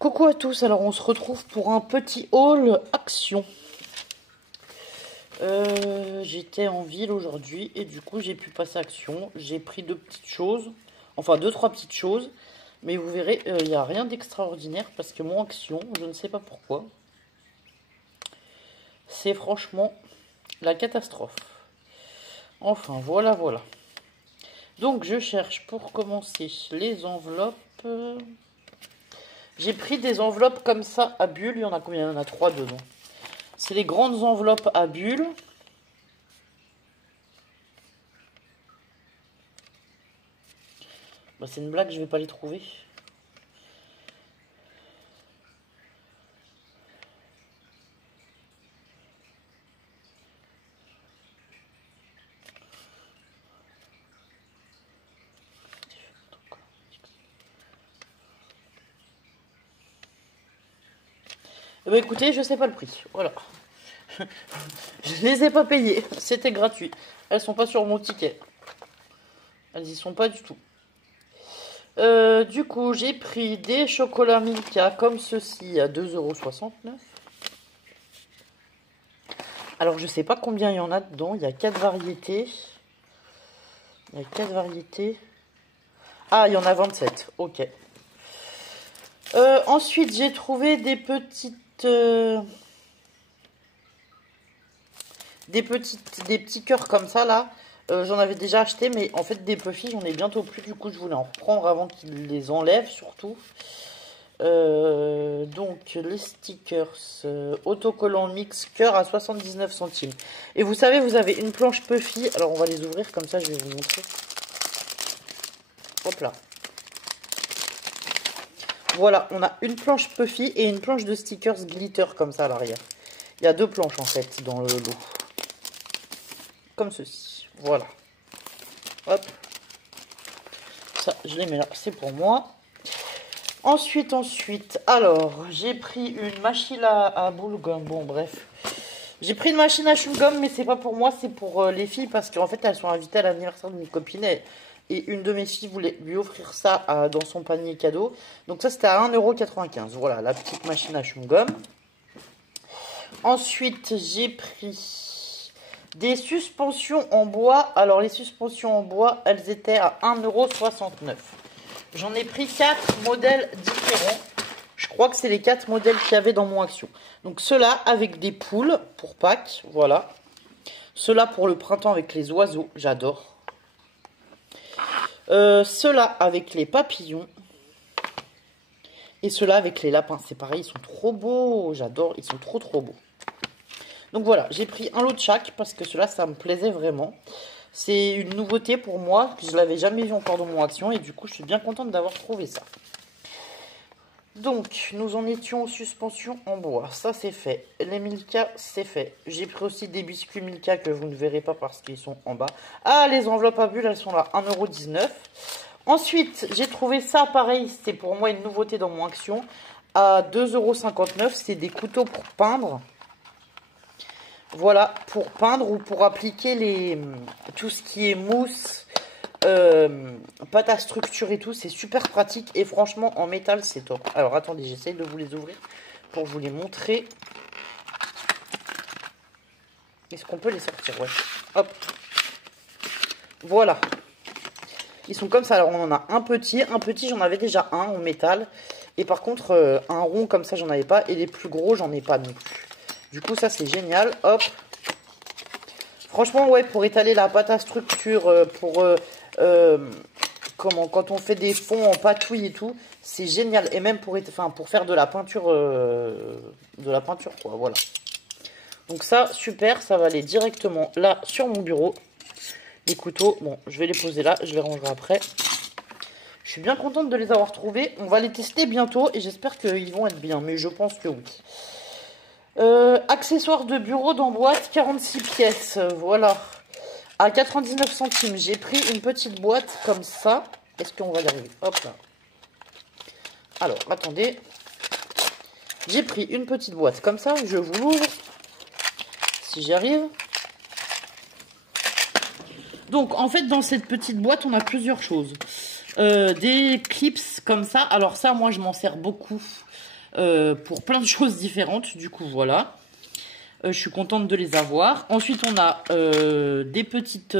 Coucou à tous, alors on se retrouve pour un petit haul action. J'étais en ville aujourd'hui et du coup j'ai pu passer à action. J'ai pris deux petites choses, enfin deux trois petites choses, mais vous verrez, il n'y a rien d'extraordinaire parce que mon action, je ne sais pas pourquoi, c'est franchement la catastrophe. Enfin voilà. Donc je cherche pour commencer les enveloppes. J'ai pris des enveloppes comme ça à bulles. Il y en a combien? Il y en a 3 dedans. C'est les grandes enveloppes à bulles. Bah, c'est une blague, je vais pas les trouver. Eh ben, écoutez, je sais pas le prix. Voilà. Je les ai pas payées. C'était gratuit. Elles sont pas sur mon ticket. Elles y sont pas du tout. Du coup, j'ai pris des chocolats Milka comme ceci à 2,69 €. Alors, je sais pas combien il y en a dedans. Il y a 4 variétés. Ah, il y en a 27. Ok. Ensuite, j'ai trouvé des petits cœurs comme ça là. J'en avais déjà acheté, mais en fait des Puffy j'en ai bientôt plus, du coup je voulais en reprendre avant qu'ils les enlèvent surtout. Donc les stickers autocollants mix cœur à 79 centimes. Et vous savez, vous avez une planche Puffy, alors on va les ouvrir comme ça, je vais vous montrer. Hop là. Voilà, on a une planche Puffy et une planche de stickers glitter comme ça à l'arrière. Il y a deux planches en fait dans le lot. Comme ceci. Voilà. Hop. Ça, je les mets là. C'est pour moi. Ensuite. Alors, j'ai pris une machine à boule-gomme. Bon, bref. J'ai pris une machine à chewing-gum, mais c'est pas pour moi, c'est pour les filles. Parce qu'en fait, elles sont invitées à l'anniversaire de mes copines. Et une de mes filles voulait lui offrir ça dans son panier cadeau. Donc ça, c'était à 1,95 €. Voilà, la petite machine à chewing-gum. Ensuite, j'ai pris des suspensions en bois. Alors, les suspensions en bois, elles étaient à 1,69 €. J'en ai pris 4 modèles différents. Je crois que c'est les 4 modèles qu'il y avait dans mon action. Donc, ceux-là avec des poules pour Pâques. Voilà. Ceux-là pour le printemps avec les oiseaux. J'adore. Ceux-là avec les papillons. Et ceux-là avec les lapins. C'est pareil, ils sont trop beaux. J'adore. Ils sont trop beaux. Donc voilà, j'ai pris un lot de chaque parce que cela, ça me plaisait vraiment. C'est une nouveauté pour moi, que je ne l'avais jamais vu encore dans mon action. Et du coup, je suis bien contente d'avoir trouvé ça. Donc, nous en étions aux suspensions en bois. Ça, c'est fait. Les Milka, c'est fait. J'ai pris aussi des biscuits Milka que vous ne verrez pas parce qu'ils sont en bas. Ah, les enveloppes à bulles, elles sont là. 1,19 €. Ensuite, j'ai trouvé ça, pareil. C'est pour moi une nouveauté dans mon action. À 2,59 €. C'est des couteaux pour peindre. Voilà, pour peindre ou pour appliquer tout ce qui est mousse, pâte à structure et tout. C'est super pratique et franchement, en métal, c'est top. Alors, attendez, j'essaye de vous les ouvrir pour vous les montrer. Est-ce qu'on peut les sortir? Ouais. Hop. Voilà. Ils sont comme ça. Alors, on en a un petit. Un petit, j'en avais déjà un en métal. Et par contre, un rond comme ça, j'en avais pas. Et les plus gros, j'en ai pas non plus. Du coup, ça, c'est génial. Hop. Franchement, ouais, pour étaler la pâte à structure, quand on fait des fonds en patouille et tout, c'est génial. Et même pour faire de la peinture, quoi, voilà. Donc ça, super, ça va aller directement là, sur mon bureau. Les couteaux, bon, je vais les poser là, je les rangerai après. Je suis bien contente de les avoir trouvés. On va les tester bientôt et j'espère qu'ils vont être bien, mais je pense que oui. Accessoires de bureau dans boîte, 46 pièces, voilà, à 99 centimes. J'ai pris une petite boîte comme ça. Est-ce qu'on va y arriver? Hop là. Alors, attendez. J'ai pris une petite boîte comme ça. Je vous l'ouvre, si j'y arrive. Donc, en fait, dans cette petite boîte, on a plusieurs choses. Des clips comme ça. Alors ça, moi, je m'en sers beaucoup. pour plein de choses différentes. Du coup, voilà. Je suis contente de les avoir. Ensuite, on a des petites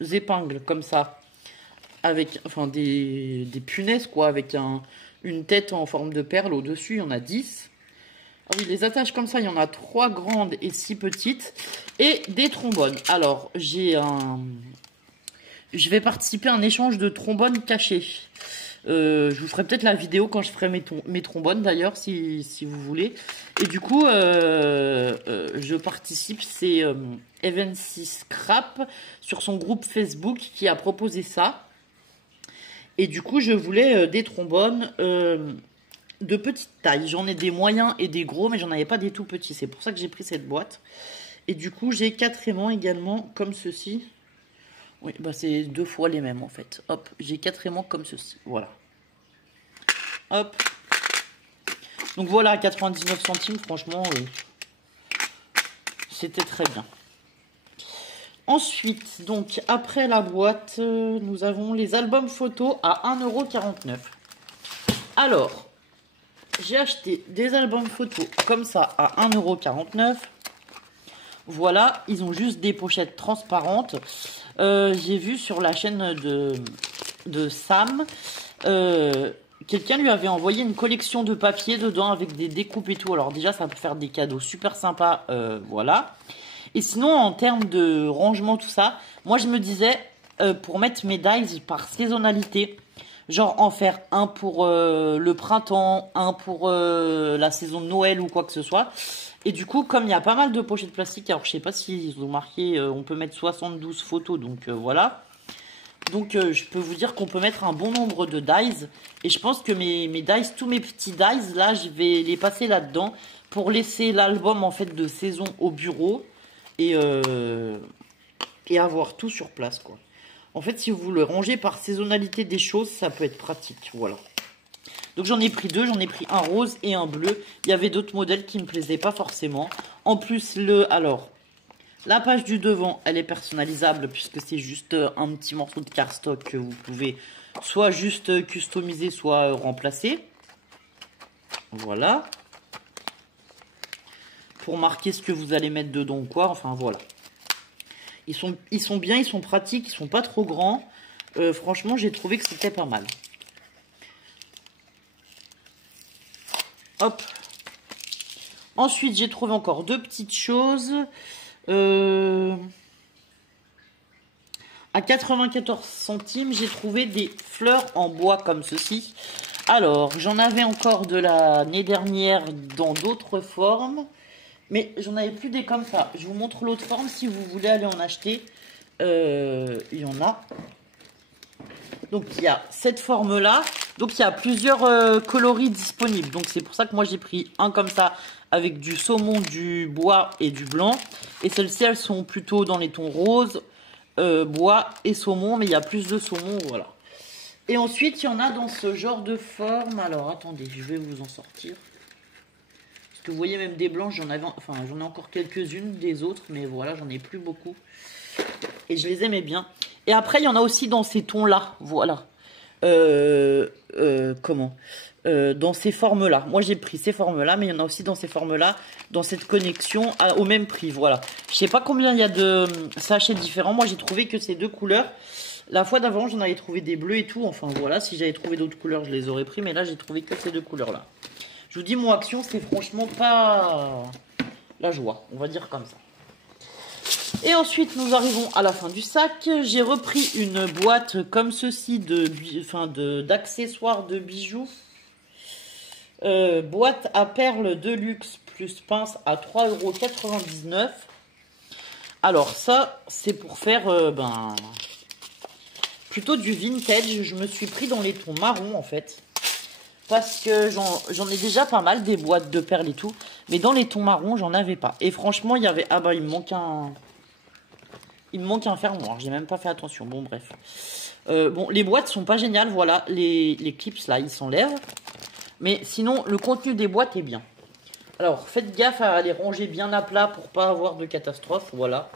épingles comme ça. Avec, enfin, des punaises, quoi. Avec une tête en forme de perle au-dessus. Il y en a 10. Ah oui, les attaches comme ça, il y en a 3 grandes et 6 petites. Et des trombones. Alors, je vais participer à un échange de trombones cachés. Je vous ferai peut-être la vidéo quand je ferai mes trombones d'ailleurs, si vous voulez. Et du coup, je participe, c'est Evancy Scrap sur son groupe Facebook qui a proposé ça. Et du coup, je voulais des trombones de petite taille. J'en ai des moyens et des gros, mais j'en avais pas des tout petits. C'est pour ça que j'ai pris cette boîte. Et du coup, j'ai 4 aimants également, comme ceci. Oui, bah c'est 2 fois les mêmes en fait. Hop, j'ai 4 aimants comme ceci. Voilà. Hop. Donc voilà, à 99 centimes, franchement, c'était très bien. Ensuite, donc, après la boîte, nous avons les albums photos à 1,49 €. Alors, j'ai acheté des albums photos comme ça à 1,49 €. Voilà, ils ont juste des pochettes transparentes. J'ai vu sur la chaîne de Sam, quelqu'un lui avait envoyé une collection de papier dedans avec des découpes et tout. Alors déjà, ça peut faire des cadeaux super sympas, voilà. Et sinon, en termes de rangement, tout ça, moi je me disais, pour mettre mes dies par saisonnalité, genre en faire un pour le printemps, un pour la saison de Noël ou quoi que ce soit. Et du coup, comme il y a pas mal de pochettes plastiques, alors je sais pas s'ils ont marqué, on peut mettre 72 photos, donc voilà. Donc je peux vous dire qu'on peut mettre un bon nombre de dies. Et je pense que mes dies, tous mes petits dies, là, je vais les passer là-dedans pour laisser l'album en fait de saison au bureau et avoir tout sur place, quoi. En fait, si vous le rangez par saisonnalité des choses, ça peut être pratique, voilà. Donc j'en ai pris 2, j'en ai pris un rose et un bleu. Il y avait d'autres modèles qui me plaisaient pas forcément. En plus, la page du devant, elle est personnalisable puisque c'est juste un petit morceau de cardstock que vous pouvez soit juste customiser, soit remplacer. Voilà. Pour marquer ce que vous allez mettre dedans ou quoi, enfin voilà. Ils sont bien, ils sont pratiques, ils sont pas trop grands. Franchement, j'ai trouvé que c'était pas mal. Hop. Ensuite, j'ai trouvé encore 2 petites choses. À 94 centimes, j'ai trouvé des fleurs en bois comme ceci. Alors, j'en avais encore de l'année dernière dans d'autres formes. Mais j'en avais plus des comme ça. Je vous montre l'autre forme si vous voulez aller en acheter. Il y en a. Donc il y a cette forme-là. Donc il y a plusieurs coloris disponibles. Donc c'est pour ça que moi j'ai pris un comme ça avec du saumon, du bois et du blanc. Et celles-ci, elles sont plutôt dans les tons roses, bois et saumon. Mais il y a plus de saumon, voilà. Et ensuite, il y en a dans ce genre de forme. Alors attendez, je vais vous en sortir. Parce que vous voyez, même des blanches, j'en ai encore quelques-unes des autres. Mais voilà, j'en ai plus beaucoup. Et je les aimais bien. Et après, il y en a aussi dans ces tons-là. Voilà. Dans ces formes-là. Moi, j'ai pris ces formes-là, mais il y en a aussi dans ces formes-là, dans cette connexion au même prix. Voilà. Je sais pas combien il y a de sachets différents. Moi, j'ai trouvé que ces 2 couleurs. La fois d'avant, j'en avais trouvé des bleus et tout. Enfin, voilà. Si j'avais trouvé d'autres couleurs, je les aurais pris. Mais là, j'ai trouvé que ces 2 couleurs-là. Je vous dis, mon action, c'est franchement pas la joie. On va dire comme ça. Et ensuite, nous arrivons à la fin du sac. J'ai repris une boîte comme ceci d'accessoires de bijoux. Boîte à perles de luxe plus pince à 3,99 €. Alors ça, c'est pour faire plutôt du vintage. Je me suis pris dans les tons marron en fait. Parce que j'en ai déjà pas mal des boîtes de perles et tout. Mais dans les tons marron, j'en avais pas. Et franchement, il y avait... Ah bah, il me manque un... Il me manque un fermoir, j'ai même pas fait attention. Bon, bref. Bon, les boîtes sont pas géniales, voilà. Les clips, là, ils s'enlèvent. Mais sinon, le contenu des boîtes est bien. Alors, faites gaffe à les ranger bien à plat pour pas avoir de catastrophe, voilà.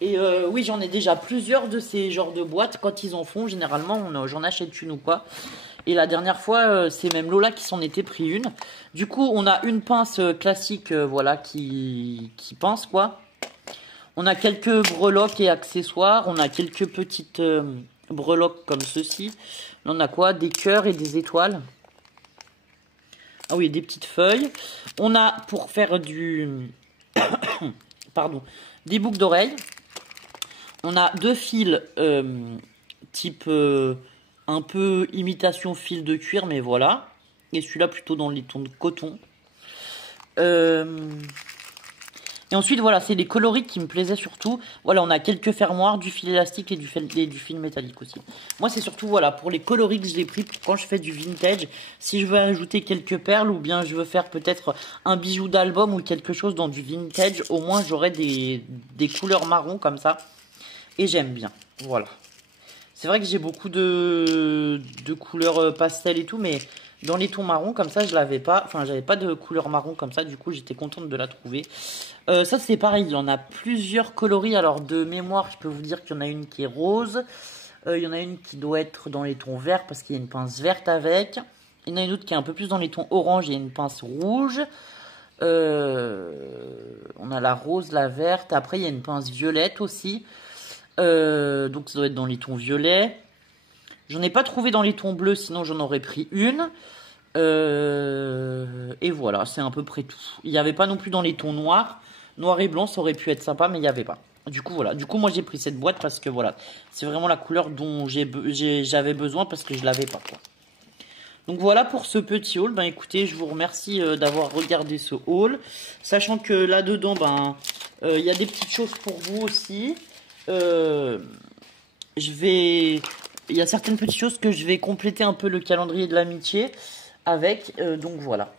Et oui, j'en ai déjà plusieurs de ces genres de boîtes. Quand ils en font, généralement, j'en achète une ou quoi. Et la dernière fois, c'est même Lola qui s'en était pris une. Du coup, on a une pince classique, voilà, qui pince, quoi. On a quelques breloques et accessoires. On a quelques petites breloques comme ceci. Là, on a quoi? Des cœurs et des étoiles. Ah oui, des petites feuilles. On a, pour faire du... Pardon. Des boucles d'oreilles. On a 2 fils type un peu imitation fil de cuir, mais voilà. Et celui-là plutôt dans les tons de coton. Et ensuite, voilà, c'est les coloris qui me plaisaient surtout. Voilà, on a quelques fermoirs, du fil élastique et du fil métallique aussi. Moi, c'est surtout, voilà, pour les coloris que je l'ai pris quand je fais du vintage. Si je veux ajouter quelques perles ou bien je veux faire peut-être un bijou d'album ou quelque chose dans du vintage, au moins j'aurai des couleurs marron comme ça. Et j'aime bien, voilà. C'est vrai que j'ai beaucoup de couleurs pastel et tout, mais dans les tons marrons comme ça, je l'avais pas. Enfin, j'avais pas de couleur marron comme ça, du coup, j'étais contente de la trouver. Ça, c'est pareil, il y en a plusieurs coloris. Alors, de mémoire, je peux vous dire qu'il y en a une qui est rose. Il y en a une qui doit être dans les tons verts parce qu'il y a une pince verte avec. Il y en a une autre qui est un peu plus dans les tons orange, il y a une pince rouge. On a la rose, la verte. Après, il y a une pince violette aussi. Donc ça doit être dans les tons violets. J'en ai pas trouvé dans les tons bleus, sinon j'en aurais pris une. Et voilà, c'est à peu près tout. Il n'y avait pas non plus dans les tons noirs. Noir et blanc, ça aurait pu être sympa, mais il n'y avait pas. Du coup, voilà. Du coup, moi, j'ai pris cette boîte parce que, voilà, c'est vraiment la couleur dont j'avais besoin parce que je l'avais pas, quoi. Donc, voilà pour ce petit haul. Ben, écoutez, je vous remercie d'avoir regardé ce haul. Sachant que là-dedans, ben, il y a des petites choses pour vous aussi. Il y a certaines petites choses que je vais compléter un peu le calendrier de l'amitié avec. Donc, voilà.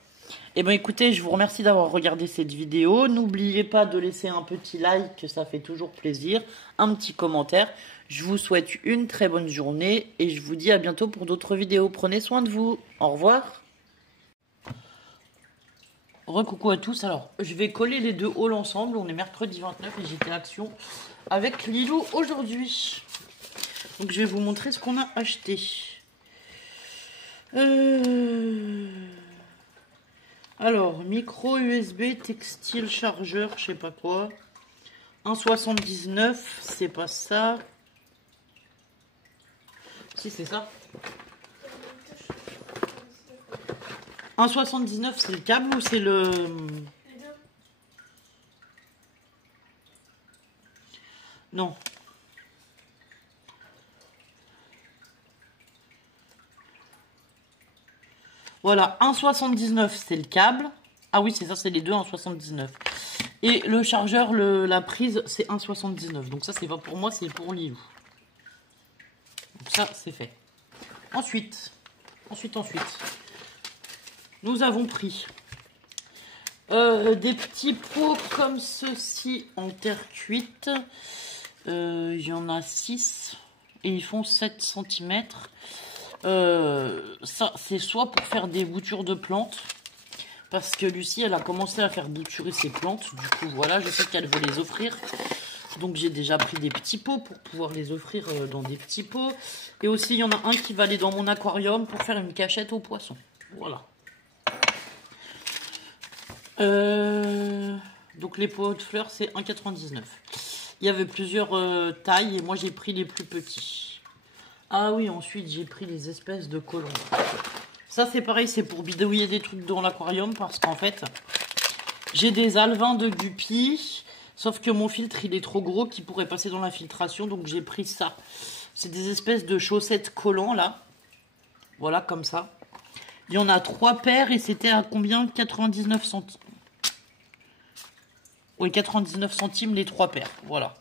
Et ben écoutez, je vous remercie d'avoir regardé cette vidéo. N'oubliez pas de laisser un petit like, ça fait toujours plaisir. Un petit commentaire. Je vous souhaite une très bonne journée et je vous dis à bientôt pour d'autres vidéos. Prenez soin de vous. Au revoir. Recoucou à tous. Alors, je vais coller les deux hauls ensemble. On est mercredi 29 et j'étais à Action avec Lilou aujourd'hui. Donc, je vais vous montrer ce qu'on a acheté. Alors, micro USB, textile, chargeur, je sais pas quoi. 1,79, c'est pas ça. Si, c'est ça. 1,79, c'est le câble ou c'est le... Non. Voilà, 1,79 c'est le câble. Ah oui, c'est ça, c'est les deux 1,79. Et le chargeur, la prise, c'est 1,79. Donc ça, c'est pas pour moi, c'est pour Lilou. Donc ça, c'est fait. Ensuite, nous avons pris des petits pots comme ceci en terre cuite. Il y en a 6 et ils font 7 cm. Ça, c'est soit pour faire des boutures de plantes, parce que Lucie, elle a commencé à faire bouturer ses plantes. Du coup, voilà, je sais qu'elle veut les offrir. Donc, j'ai déjà pris des petits pots pour pouvoir les offrir dans des petits pots. Et aussi, il y en a un qui va aller dans mon aquarium pour faire une cachette aux poissons. Voilà. Donc, les pots de fleurs, c'est 1,99. Il y avait plusieurs tailles et moi, j'ai pris les plus petits. Ah oui, ensuite, j'ai pris les espèces de colombes. Ça, c'est pareil, c'est pour bidouiller des trucs dans l'aquarium parce qu'en fait, j'ai des alevins de guppy, sauf que mon filtre, il est trop gros qui pourrait passer dans la filtration, donc j'ai pris ça. C'est des espèces de chaussettes collants, là. Voilà, comme ça. Il y en a 3 paires et c'était à combien? 99 centimes. Oui, 99 centimes les 3 paires, voilà.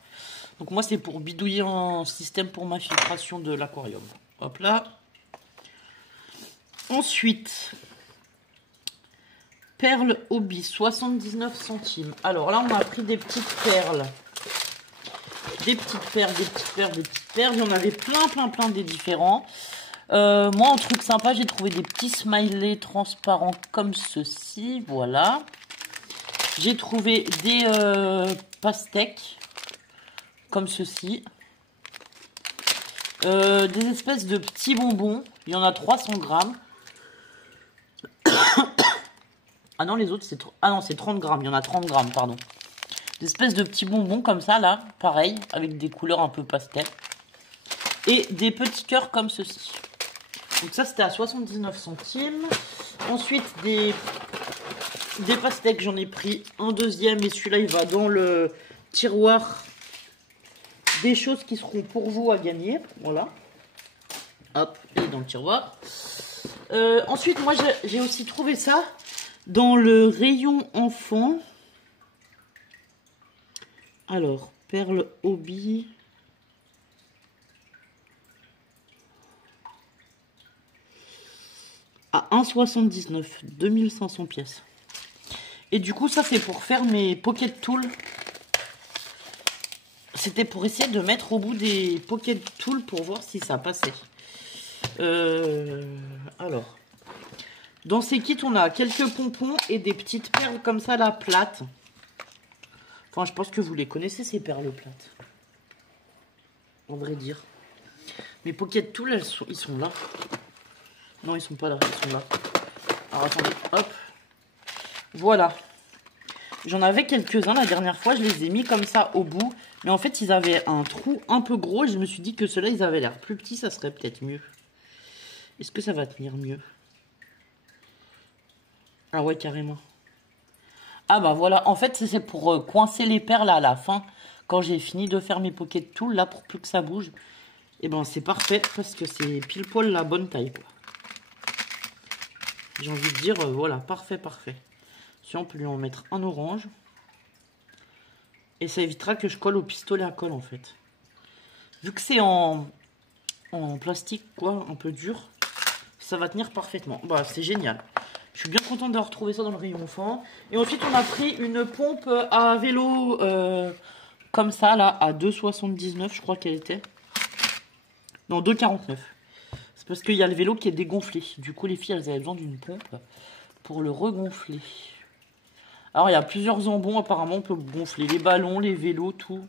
Donc moi, c'est pour bidouiller un système pour ma filtration de l'aquarium. Hop là. Ensuite, perles hobby, 79 centimes. Alors là, on a pris des petites perles. Des petites perles, des petites perles, des petites perles. Il y en avait plein des différents. Moi, en truc sympa, j'ai trouvé des petits smileys transparents comme ceci. Voilà. J'ai trouvé des pastèques comme ceci. Des espèces de petits bonbons. Il y en a 300 grammes. Ah non, les autres, c'est... Ah non, c'est 30 grammes. Il y en a 30 grammes, pardon. Des espèces de petits bonbons comme ça, là. Pareil, avec des couleurs un peu pastel. Et des petits cœurs comme ceci. Donc ça, c'était à 79 centimes. Ensuite, des pastèques, j'en ai pris un deuxième. Et celui-là, il va dans le tiroir des choses qui seront pour vous à gagner. Voilà. Hop, et dans le tiroir. Ensuite, moi, j'ai aussi trouvé ça dans le rayon enfant. Alors, perles hobby. À 1,79 €, 2500 pièces. Et du coup, ça, c'est pour faire mes pocket tools. C'était pour essayer de mettre au bout des pocket tools pour voir si ça passait. Alors, dans ces kits, on a quelques pompons et des petites perles comme ça, là, plates. Enfin, je pense que vous les connaissez, ces perles plates. En vrai dire. Mes pocket tools, ils sont là. Non, ils sont pas là, ils sont là. Alors, attendez, hop. Voilà. J'en avais quelques-uns la dernière fois, je les ai mis comme ça au bout. Mais en fait, ils avaient un trou un peu gros. Je me suis dit que ceux-là, ils avaient l'air plus petits, ça serait peut-être mieux. Est-ce que ça va tenir mieux? Ah ouais, carrément. Ah bah voilà, en fait, c'est pour coincer les perles à la fin. Quand j'ai fini de faire mes pocket tools, là, pour plus que ça bouge. Et ben c'est parfait, parce que c'est pile poil la bonne taille, quoi. J'ai envie de dire, voilà, parfait, parfait. Si on peut lui en mettre un orange. Et ça évitera que je colle au pistolet à colle, en fait. Vu que c'est en plastique, quoi, un peu dur, ça va tenir parfaitement. Bah, c'est génial. Je suis bien contente d'avoir retrouvé ça dans le rayon enfant. Et ensuite, on a pris une pompe à vélo, comme ça, là, à 2,79, je crois qu'elle était. Non, 2,49. C'est parce qu'il y a le vélo qui est dégonflé. Du coup, les filles, elles avaient besoin d'une pompe pour le regonfler. Alors, il y a plusieurs embons. Apparemment, on peut gonfler les ballons, les vélos, tout.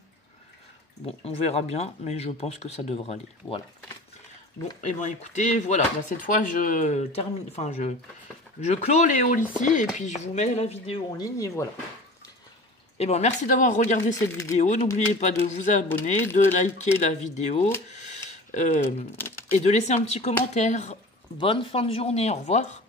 Bon, on verra bien, mais je pense que ça devra aller. Voilà. Bon, et ben écoutez, voilà. Bah, cette fois, je termine. Enfin, je clôt les hauls ici et puis je vous mets la vidéo en ligne et voilà. Et ben merci d'avoir regardé cette vidéo. N'oubliez pas de vous abonner, de liker la vidéo et de laisser un petit commentaire. Bonne fin de journée. Au revoir.